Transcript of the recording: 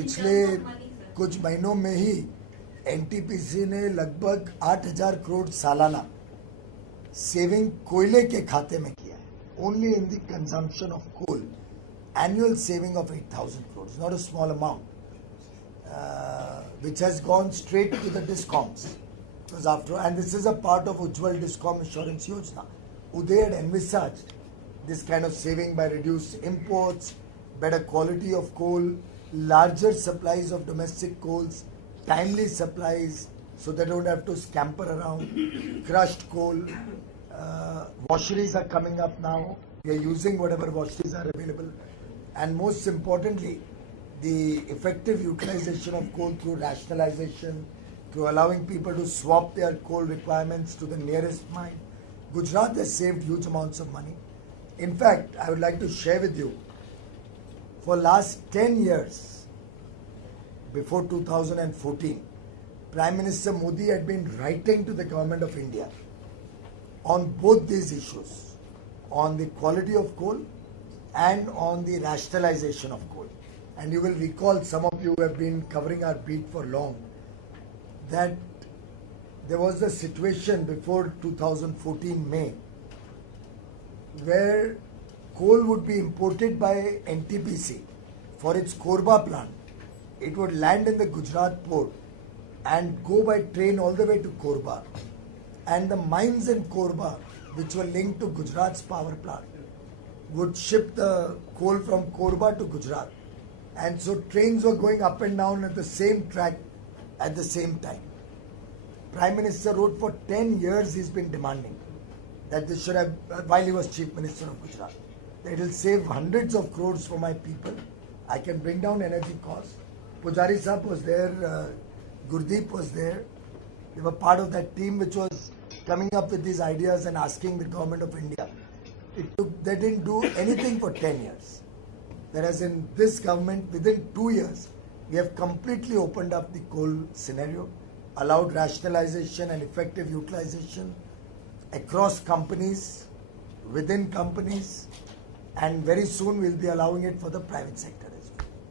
पिछले कुछ महीनों में ही एनटीपीसी ने लगभग 8,000 करोड़ सालाना सेविंग कोयले के खाते में किया है. Only in the consumption of coal annual saving of 8,000 crores, not a small amount, which has gone straight to the discoms. Because and this is a part of Ujjwal Discom Insurance Yojana. Uday had envisaged this kind of saving by reduced imports, better quality of coal, larger supplies of domestic coals, timely supplies, so they don't have to scamper around, crushed coal. Washeries are coming up now. We are using whatever washeries are available. And most importantly, the effective utilization of coal through rationalization, through allowing people to swap their coal requirements to the nearest mine. Gujarat has saved huge amounts of money. In fact, I would like to share with you, for last 10 years, before 2014, Prime Minister Modi had been writing to the government of India on both these issues, on the quality of coal and on the rationalization of coal. And you will recall, some of you who have been covering our beat for long, that there was a situation before 2014 May where coal would be imported by NTPC for its Korba plant. It would land in the Gujarat port and go by train all the way to Korba. And the mines in Korba, which were linked to Gujarat's power plant, would ship the coal from Korba to Gujarat. And so trains were going up and down at the same track at the same time. Prime Minister wrote for 10 years he's been demanding that this should have, while he was Chief Minister of Gujarat, that it will save hundreds of crores for my people. I can bring down energy costs. Pujari Sahab was there, Gurdeep was there. They were part of that team which was coming up with these ideas and asking the government of India. They didn't do anything for 10 years. Whereas in this government, within 2 years, we have completely opened up the coal scenario, allowed rationalization and effective utilization across companies, within companies, and very soon we'll be allowing it for the private sector.